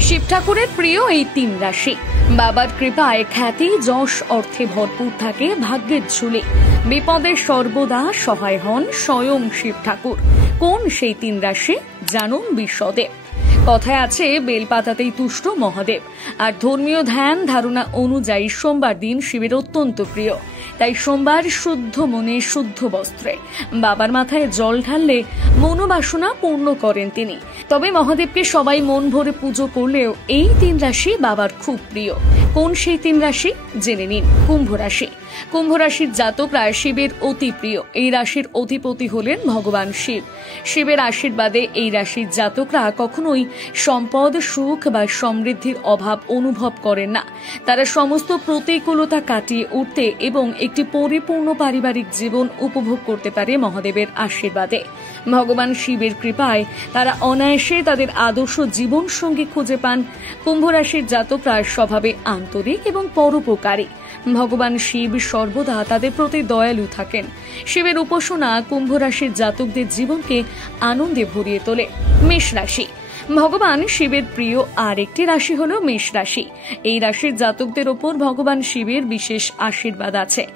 শিব ঠাকুরের প্রিয় এই তিন রাশি। বাবার কৃপায় খ্যাতি যশ অর্থে ভরপুর থাকে ভাগ্যের ঝুলি। বিপদে সর্বদা সহায় হন স্বয়ং শিব ঠাকুর। কোন সেই তিন রাশি জানুন বিশদে। কথায় আছে বেলপাতাতেই তুষ্ট মহাদেব। আর ধর্মীয় ধ্যান ধারণা অনুযায়ী সোমবার দিন শিবের অত্যন্ত প্রিয়। তাই সোমবার শুদ্ধ মনে শুদ্ধ বস্ত্রে বাবার মাথায় জল ঢাললে মনোবাসনা পূর্ণ করেন তিনি। তবে মহাদেবকে সবাই মন ভরে পুজো করলেও এই তিন রাশি বাবার খুব প্রিয়। কোন সেই তিন রাশি জেনে নিন। কুম্ভ রাশি। কুম্ভ রাশির জাতকরা শিবের অতি প্রিয়। এই রাশির অধিপতি হলেন ভগবান শিব। শিবের আশীর্বাদে এই রাশির জাতকরা কখনোই সম্পদ সুখ বা সমৃদ্ধির অভাব অনুভব করেন না। তারা সমস্ত প্রতিকূলতা কাটিয়ে উঠতে এবং একটি পরিপূর্ণ পারিবারিক জীবন উপভোগ করতে পারে মহাদেবের আশীর্বাদে। ভগবান শিবের কৃপায় তারা অনায়াসে তাদের আদর্শ জীবন সঙ্গী খুঁজে পান। কুম্ভ রাশির জাতকরা স্বভাবে আন্তরিক এবং পরোপকারী। ভগবান শিব সর্বদা তাদের প্রতি দয়ালু থাকেন। শিবের উপাসনা কুম্ভ রাশির জাতকদের জীবনকে আনন্দে ভরিয়ে তোলে। মেষ রাশি। ভগবান শিবের প্রিয় আর একটি রাশি হল মেষ রাশি। এই রাশির জাতকদের ওপর ভগবান শিবের বিশেষ আশীর্বাদ আছে।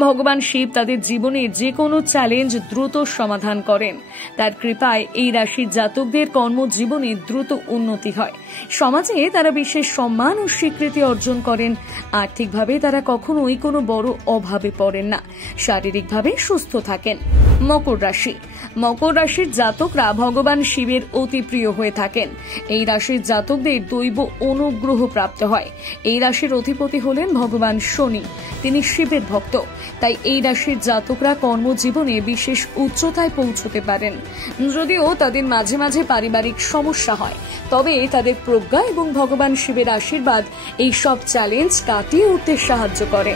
ভগবান শিব তাদের জীবনে যে কোনো চ্যালেঞ্জ দ্রুত সমাধান করেন। তার কৃপায় এই রাশির জাতকদের কর্মজীবনে দ্রুত উন্নতি হয়। সমাজে তারা বিশেষ সম্মান ও স্বীকৃতি অর্জন করেন। আর্থিকভাবে তারা কখনোই কোনো বড় অভাবে পড়েন না। শারীরিকভাবে সুস্থ থাকেন। মকর রাশি। মকর রাশির জাতকরা ভগবান শিবের অতি প্রিয় হয়ে থাকেন। এই রাশির জাতকদের দৈব অনুগ্রহ প্রাপ্ত হয়। এই রাশির অধিপতি হলেন ভগবান শনি। তিনি শিবের ভক্ত। তাই এই রাশির জাতকরা কর্মজীবনে বিশেষ উচ্চতায় পৌঁছতে পারেন। যদিও তাদের মাঝে মাঝে পারিবারিক সমস্যা হয়, তবে তাদের প্রজ্ঞা এবং ভগবান শিবের আশীর্বাদ এই সব চ্যালেঞ্জ কাটিয়ে উঠতে সাহায্য করে।